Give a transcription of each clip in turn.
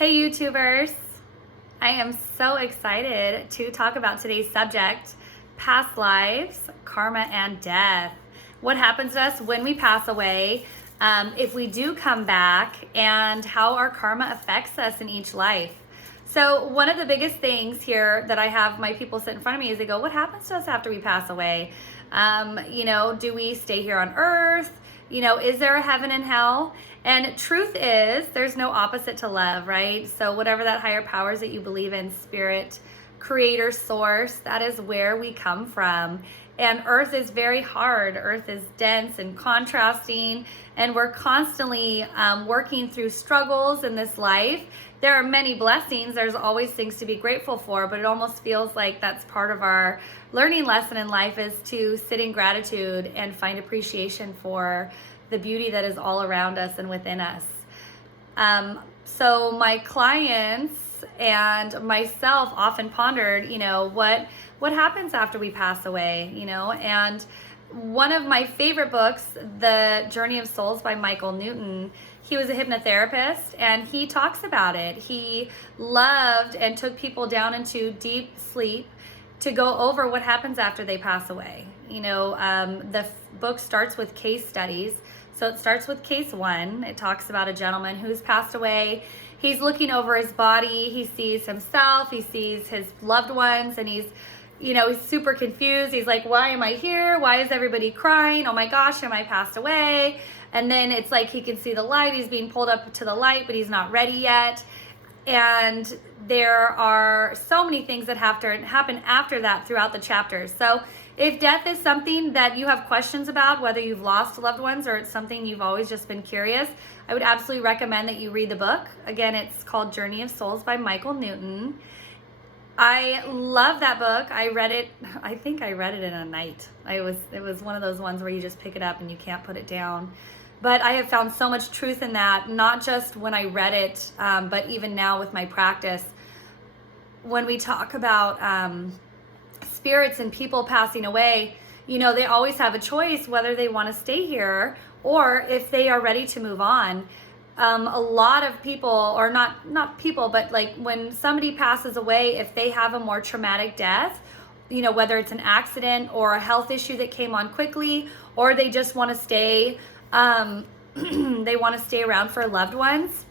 Hey YouTubers, I am so excited to talk about today's subject, past lives, karma, and death. What happens to us when we pass away, if we do come back, and how our karma affects us in each life. So one of the biggest things here that I have my people sit in front of me is they go, what happens to us after we pass away? Do we stay here on earth? Is there a heaven and hell? And truth is, there's no opposite to love, right? So whatever that higher powers that you believe in, spirit, creator, source, that is where we come from. And earth is very hard. Earth is dense and contrasting, and we're constantly working through struggles in this life. There are many blessings. There's always things to be grateful for, but it almost feels like that's part of our learning lesson in life, is to sit in gratitude and find appreciation for the beauty that is all around us and within us. So my clients and myself often pondered, what happens after we pass away, and one of my favorite books, The Journey of Souls by Michael Newton, he was a hypnotherapist and he talks about it. He loved and took people down into deep sleep to go over what happens after they pass away. The book starts with case studies. So it starts with case one. It talks about a gentleman who's passed away. He's looking over his body. He sees himself. He sees his loved ones, and he's super confused. He's like, why am I here? Why is everybody crying? Oh my gosh, am I passed away? And then it's like he can see the light. He's being pulled up to the light, but he's not ready yet. And there are so many things that have to happen after that throughout the chapters. So if death is something that you have questions about, whether you've lost loved ones or it's something you've always just been curious, I would absolutely recommend that you read the book. Again, it's called Journey of Souls by Michael Newton. I love that book. I read it, I think I read it in a night. It was one of those ones where you just pick it up and you can't put it down. But I have found so much truth in that, not just when I read it, but even now with my practice. When we talk about spirits and people passing away, they always have a choice whether they want to stay here or if they are ready to move on. A lot of people, or not people, but like when somebody passes away, if they have a more traumatic death, whether it's an accident or a health issue that came on quickly, or they just want to stay, they want to stay around for loved ones,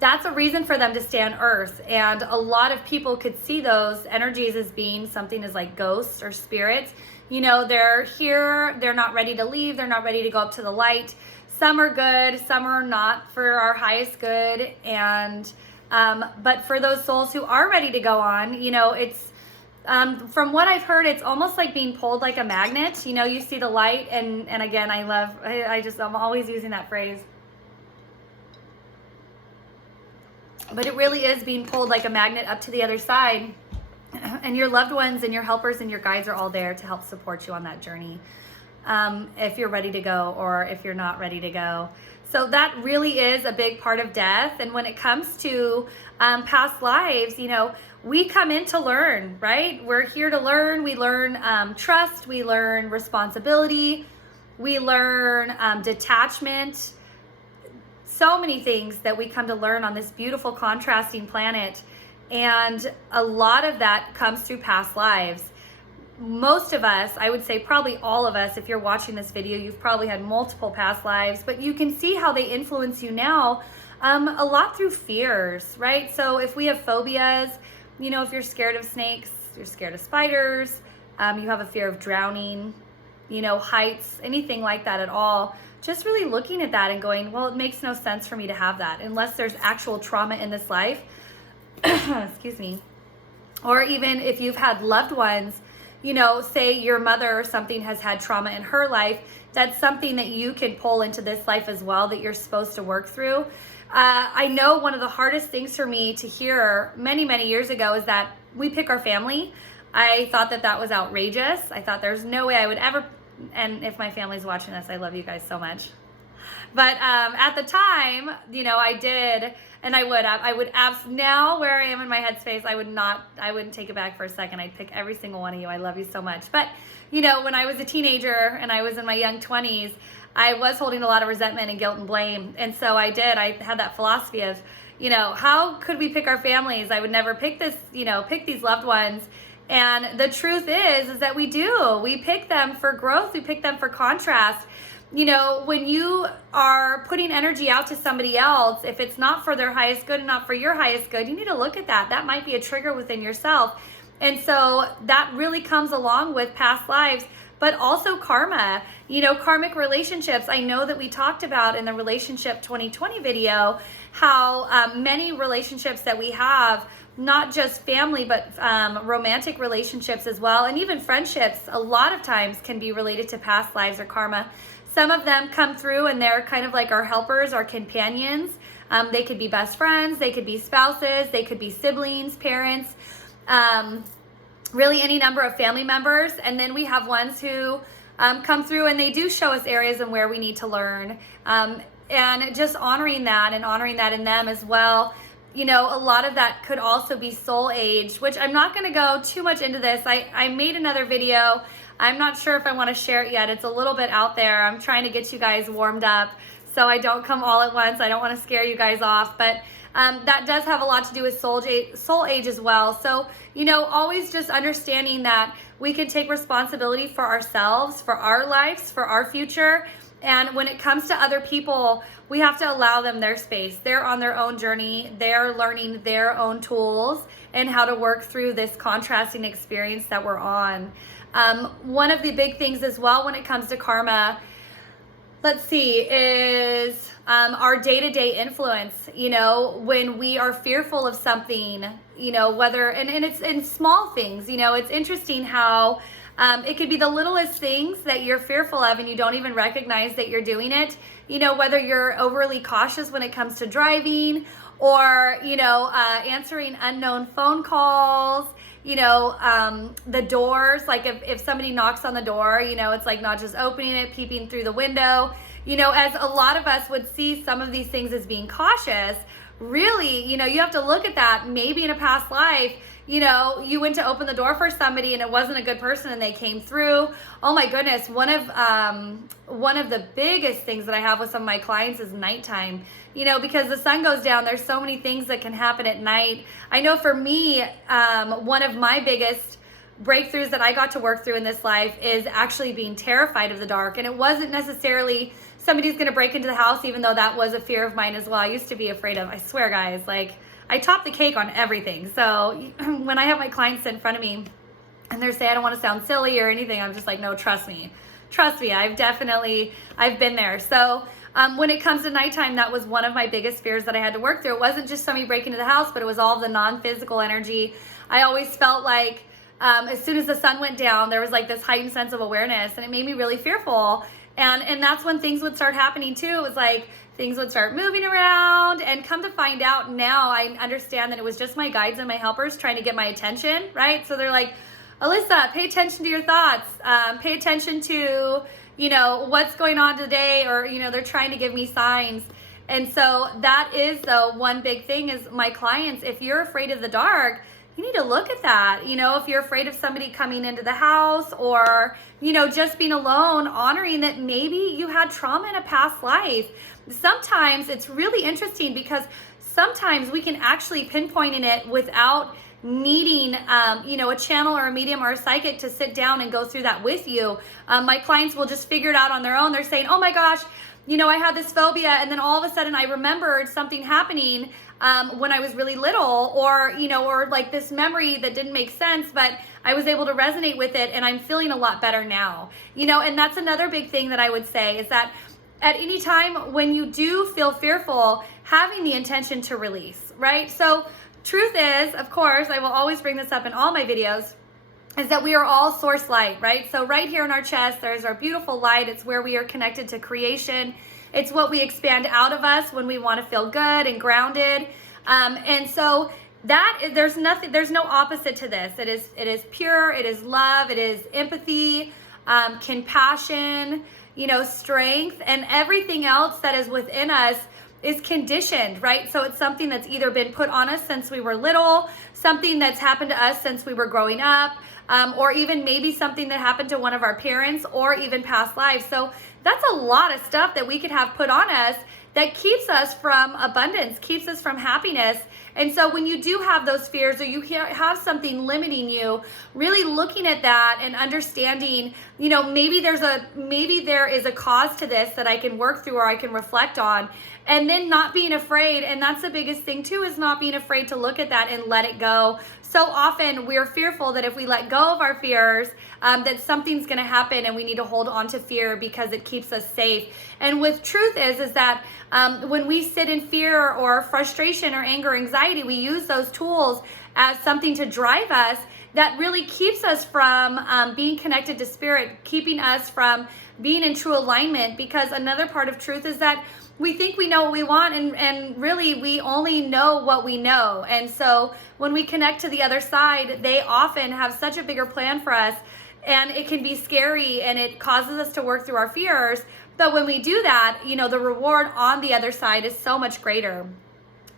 that's a reason for them to stay on earth. And a lot of people could see those energies as being something as like ghosts or spirits. They're here, they're not ready to leave, they're not ready to go up to the light. Some are good, some are not for our highest good. And but for those souls who are ready to go on, it's from what I've heard, it's almost like being pulled like a magnet. You see the light, and again, I'm always using that phrase. But it really is being pulled like a magnet up to the other side. And your loved ones and your helpers and your guides are all there to help support you on that journey. If you're ready to go or if you're not ready to go. So that really is a big part of death. And when it comes to past lives, we come in to learn, right? We're here to learn. We learn trust. We learn responsibility. We learn detachment. So many things that we come to learn on this beautiful contrasting planet. And a lot of that comes through past lives. Most of us, I would say probably all of us, if you're watching this video, you've probably had multiple past lives, but you can see how they influence you now a lot through fears, right? So if we have phobias, if you're scared of snakes, you're scared of spiders, you have a fear of drowning, heights, anything like that at all, just really looking at that and going, well, it makes no sense for me to have that unless there's actual trauma in this life. Excuse me. Or even if you've had loved ones, say your mother or something has had trauma in her life, that's something that you can pull into this life as well that you're supposed to work through. I know one of the hardest things for me to hear many, many years ago is that we pick our family. I thought that was outrageous. I thought there's no way I would ever, and if my family's watching this, I love you guys so much. But at the time, I did, and I would now where I am in my headspace, I wouldn't take it back for a second. I'd pick every single one of you. I love you so much. But, when I was a teenager and I was in my young 20s, I was holding a lot of resentment and guilt and blame. And so I had that philosophy of, how could we pick our families? I would never pick this, pick these loved ones. And the truth is that we do. We pick them for growth. We pick them for contrast. When you are putting energy out to somebody else, if it's not for their highest good and not for your highest good, you need to look at that. That might be a trigger within yourself. And so that really comes along with past lives, but also karma, karmic relationships. I know that we talked about in the Relationship 2020 video, how many relationships that we have, not just family, but romantic relationships as well, and even friendships, a lot of times can be related to past lives or karma. Some of them come through and they're kind of like our helpers, our companions. They could be best friends, they could be spouses, they could be siblings, parents, really any number of family members. And then we have ones who come through and they do show us areas and where we need to learn. And just honoring that and honoring that in them as well. A lot of that could also be soul age, which I'm not going to go too much into this. I made another video. I'm not sure if I want to share it yet. It's a little bit out there. I'm trying to get you guys warmed up so I don't come all at once. I don't want to scare you guys off, but that does have a lot to do with soul age as well. So, always just understanding that we can take responsibility for ourselves, for our lives, for our future. And when it comes to other people, we have to allow them their space. They're on their own journey. They're learning their own tools and how to work through this contrasting experience that we're on. One of the big things as well when it comes to karma, is our day-to-day influence. When we are fearful of something, whether, and it's in small things, it's interesting how it could be the littlest things that you're fearful of and you don't even recognize that you're doing it. Whether you're overly cautious when it comes to driving or, answering unknown phone calls, the doors, like if somebody knocks on the door, it's like not just opening it, peeping through the window, as a lot of us would see some of these things as being cautious. Really, you have to look at that. Maybe in a past life, you went to open the door for somebody and it wasn't a good person and they came through. Oh my goodness. One of the biggest things that I have with some of my clients is nighttime, because the sun goes down. There's so many things that can happen at night. I know for me, one of my biggest breakthroughs that I got to work through in this life is actually being terrified of the dark. And it wasn't necessarily somebody's going to break into the house, even though that was a fear of mine as well. I used to be afraid of, I swear guys, I top the cake on everything. So when I have my clients sit in front of me and they're saying, I don't want to sound silly or anything, I'm just like, no, trust me, I've been there. So when it comes to nighttime, that was one of my biggest fears that I had to work through. It wasn't just somebody breaking into the house, but it was all the non-physical energy. I always felt like as soon as the sun went down, there was like this heightened sense of awareness and it made me really fearful. And that's when things would start happening too. It was like things would start moving around, and come to find out now, I understand that it was just my guides and my helpers trying to get my attention, right? So they're like, Alyssa, pay attention to your thoughts. Pay attention to, what's going on today, or, they're trying to give me signs. And so that is the one big thing is my clients, if you're afraid of the dark, you need to look at that. If you're afraid of somebody coming into the house or, just being alone, honoring that maybe you had trauma in a past life. Sometimes it's really interesting because sometimes we can actually pinpoint in it without needing, a channel or a medium or a psychic to sit down and go through that with you. My clients will just figure it out on their own. They're saying, oh my gosh, I had this phobia, and then all of a sudden I remembered something happening when I was really little, or like this memory that didn't make sense, but I was able to resonate with it and I'm feeling a lot better now. And that's another big thing that I would say is that at any time when you do feel fearful, having the intention to release, right? So truth is, of course, I will always bring this up in all my videos, is that we are all source light, right? So right here in our chest, there's our beautiful light. It's where we are connected to creation. It's what we expand out of us when we want to feel good and grounded. And so there's no opposite to this. It is pure, it is love, it is empathy, compassion, strength, and everything else that is within us is conditioned, right? So it's something that's either been put on us since we were little, something that's happened to us since we were growing up, or even maybe something that happened to one of our parents or even past lives. So that's a lot of stuff that we could have put on us that keeps us from abundance, keeps us from happiness. And so when you do have those fears, or you have something limiting you, really looking at that and understanding, maybe there is a cause to this that I can work through or I can reflect on, and then not being afraid. And that's the biggest thing too, is not being afraid to look at that and let it go. So often we're fearful that if we let go of our fears, that something's going to happen, and we need to hold on to fear because it keeps us safe. And with truth is that when we sit in fear or frustration or anger, or anxiety, we use those tools as something to drive us that really keeps us from being connected to spirit, keeping us from being in true alignment. Because another part of truth is that we think we know what we want, and really we only know what we know. And so when we connect to the other side, they often have such a bigger plan for us, and it can be scary and it causes us to work through our fears. But when we do that, the reward on the other side is so much greater.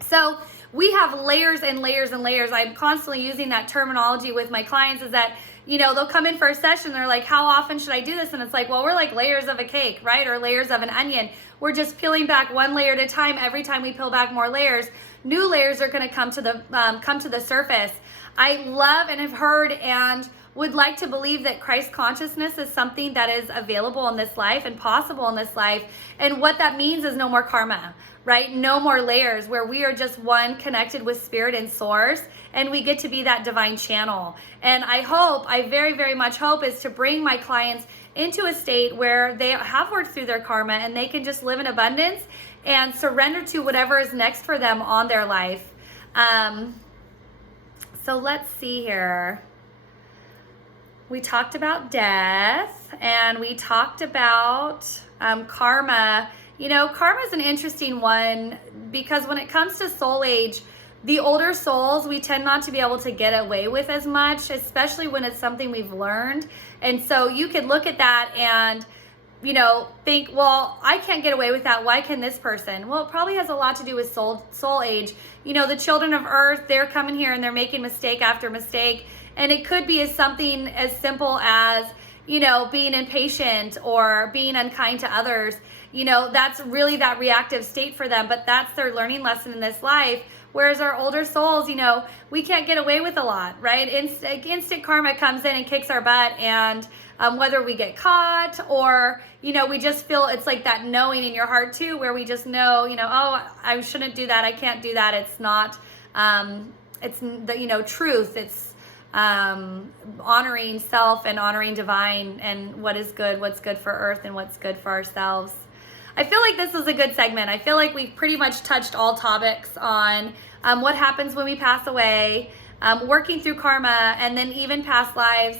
So we have layers and layers and layers. I'm constantly using that terminology with my clients, is that they'll come in for a session, they're like, how often should I do this? And it's like, well, we're like layers of a cake, right? Or layers of an onion. We're just peeling back one layer at a time. Every time we peel back more layers, new layers are going to come to the surface. I love and have heard and would like to believe that Christ consciousness is something that is available in this life and possible in this life. And what that means is no more karma, right? No more layers, where we are just one, connected with spirit and source, and we get to be that divine channel. And I very, very much hope, is to bring my clients into a state where they have worked through their karma and they can just live in abundance and surrender to whatever is next for them on their life. So let's see here. We talked about death, and we talked about karma. Karma is an interesting one, because when it comes to soul age, the older souls, we tend not to be able to get away with as much, especially when it's something we've learned. And so you could look at that and, think, well, I can't get away with that. Why can this person? Well, it probably has a lot to do with soul age. The children of earth, they're coming here and they're making mistake after mistake. And it could be something as simple as, being impatient or being unkind to others. That's really that reactive state for them, but that's their learning lesson in this life. Whereas our older souls, we can't get away with a lot, right? Instant karma comes in and kicks our butt. And whether we get caught or, we just feel, it's like that knowing in your heart too, where we just know, oh, I shouldn't do that. I can't do that. It's not, it's the, truth. It's honoring self and honoring divine, and what is good, what's good for earth, and what's good for ourselves. I feel like this is a good segment. I feel like we've pretty much touched all topics on what happens when we pass away, working through karma, and then even past lives.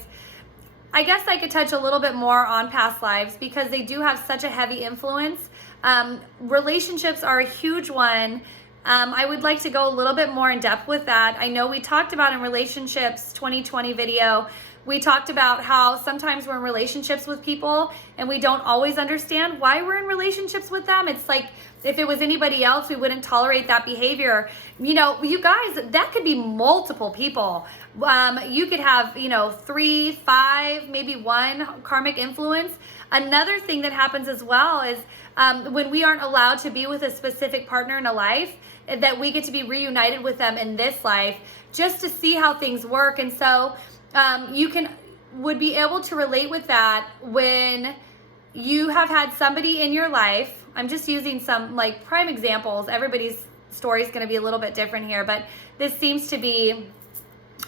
I guess I could touch a little bit more on past lives, because they do have such a heavy influence. Relationships are a huge one. I would like to go a little bit more in depth with that. I know we talked about in Relationships 2020 video, we talked about how sometimes we're in relationships with people and we don't always understand why we're in relationships with them. It's like, if it was anybody else, we wouldn't tolerate that behavior. You guys, that could be multiple people. You could have, 3, 5, maybe 1 karmic influence. Another thing that happens as well is when we aren't allowed to be with a specific partner in a life, that we get to be reunited with them in this life, just to see how things work. And so you would be able to relate with that when you have had somebody in your life. I'm just using some like prime examples. Everybody's story is going to be a little bit different here, but this seems to be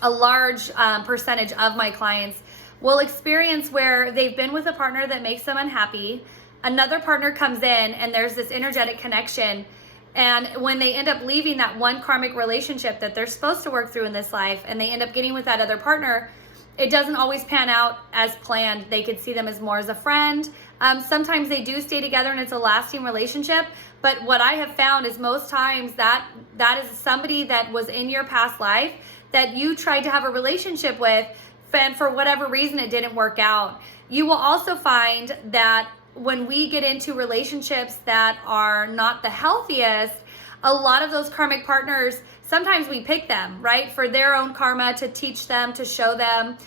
a large percentage of my clients will experience where they've been with a partner that makes them unhappy. Another partner comes in and there's this energetic connection. And when they end up leaving that one karmic relationship that they're supposed to work through in this life, and they end up getting with that other partner, it doesn't always pan out as planned. They could see them as more as a friend. Sometimes they do stay together and it's a lasting relationship. But what I have found is most times that is somebody that was in your past life that you tried to have a relationship with, and for whatever reason it didn't work out. You will also find that when we get into relationships that are not the healthiest, a lot of those karmic partners, sometimes we pick them, right, for their own karma, to teach them, to show them,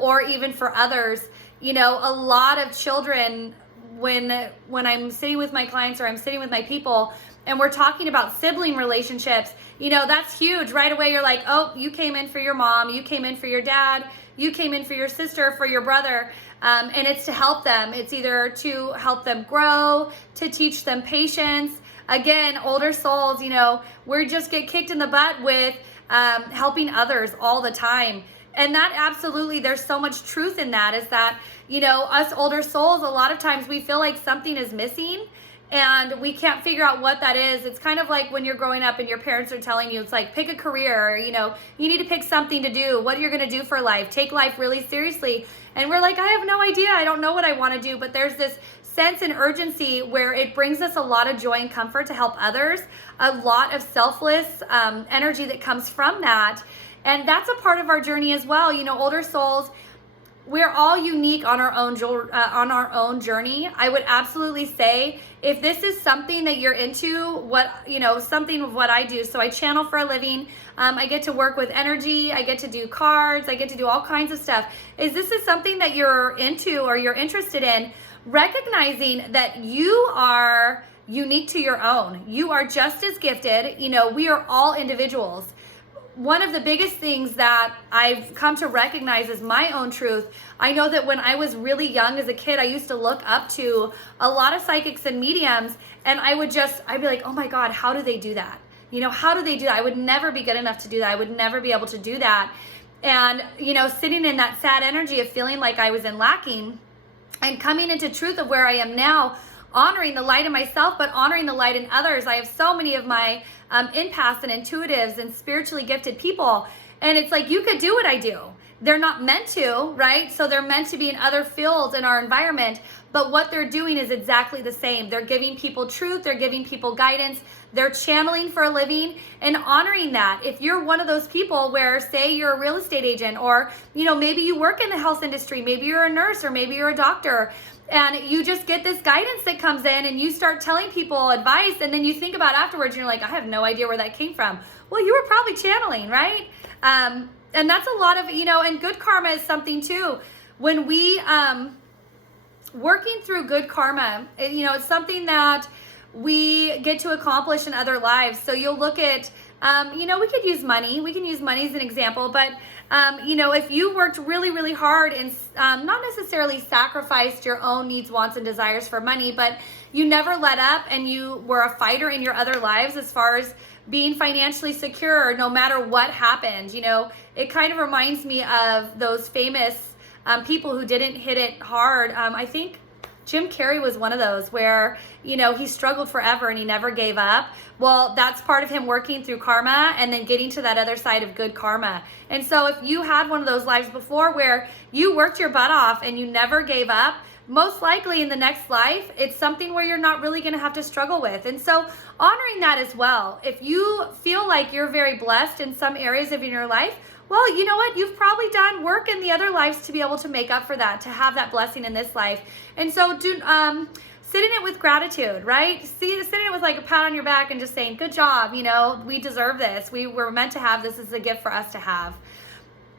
or even for others. A lot of children when I'm sitting with my clients or I'm sitting with my people and we're talking about sibling relationships, you know, that's huge. Right away, you're like, oh, you came in for your mom, you came in for your dad, you came in for your sister, for your brother. And it's to help them. It's either to help them grow, to teach them patience. Again, older souls, you know, we just get kicked in the butt with helping others all the time. And that absolutely, there's so much truth in that, is that, you know, us older souls, a lot of times we feel like something is missing and we can't figure out what that is. It's kind of like when you're growing up and your parents are telling you, it's like, pick a career, or, you know, you need to pick something to do, what you're going to do for life, take life really seriously. And we're like, I have no idea. I don't know what I want to do. But there's this sense and urgency where it brings us a lot of joy and comfort to help others, a lot of selfless energy that comes from that. And that's a part of our journey as well. You know, older souls, we're all unique on our own journey. I would absolutely say, if this is something that you're into, what, you know, something of what I do. So I channel for a living. I get to work with energy. I get to do cards. I get to do all kinds of stuff. Is this is something that you're into or you're interested in, recognizing that you are unique to your own. You are just as gifted. You know, we are all individuals. One of the biggest things that I've come to recognize is my own truth. I know that when I was really young as a kid, I used to look up to a lot of psychics and mediums, and I'd be like, oh my God, how do they do that? You know, how do they do that? I would never be good enough to do that. I would never be able to do that. And, you know, sitting in that sad energy of feeling like I was in lacking, and coming into truth of where I am now, honoring the light in myself, but honoring the light in others. I have so many of my empaths and intuitives and spiritually gifted people. And it's like, you could do what I do. They're not meant to, right? So they're meant to be in other fields in our environment. But what they're doing is exactly the same. They're giving people truth. They're giving people guidance. They're channeling for a living and honoring that. If you're one of those people where, say, you're a real estate agent, or, you know, maybe you work in the health industry, maybe you're a nurse, or maybe you're a doctor, and you just get this guidance that comes in and you start telling people advice, and then you think about afterwards and you're like, I have no idea where that came from. Well, you were probably channeling, right? And that's a lot of, you know, and good karma is something too. When we, working through good karma, you know, it's something that we get to accomplish in other lives. So you'll look at, you know, we could use money. We can use money as an example, but, you know, if you worked really, really hard and not necessarily sacrificed your own needs, wants, and desires for money, but you never let up and you were a fighter in your other lives as far as being financially secure no matter what happened, you know, it kind of reminds me of those famous people who didn't hit it hard. I think Jim Carrey was one of those where, you know, he struggled forever and he never gave up. Well, that's part of him working through karma and then getting to that other side of good karma. And so if you had one of those lives before where you worked your butt off and you never gave up, most likely in the next life, it's something where you're not really going to have to struggle with. And so honoring that as well. If you feel like you're very blessed in some areas of your life, well, you know what? You've probably done work in the other lives to be able to make up for that, to have that blessing in this life. And so sit in it with gratitude, right? Sit in it with like a pat on your back and just saying, good job, you know, we deserve this. We were meant to have this as a gift for us to have.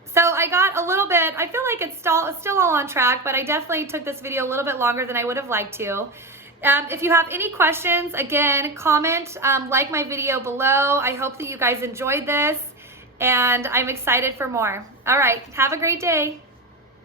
So I got a little bit, I feel like it's still all on track, but I definitely took this video a little bit longer than I would have liked to. If you have any questions, again, comment, like my video below. I hope that you guys enjoyed this, and I'm excited for more. All right, have a great day.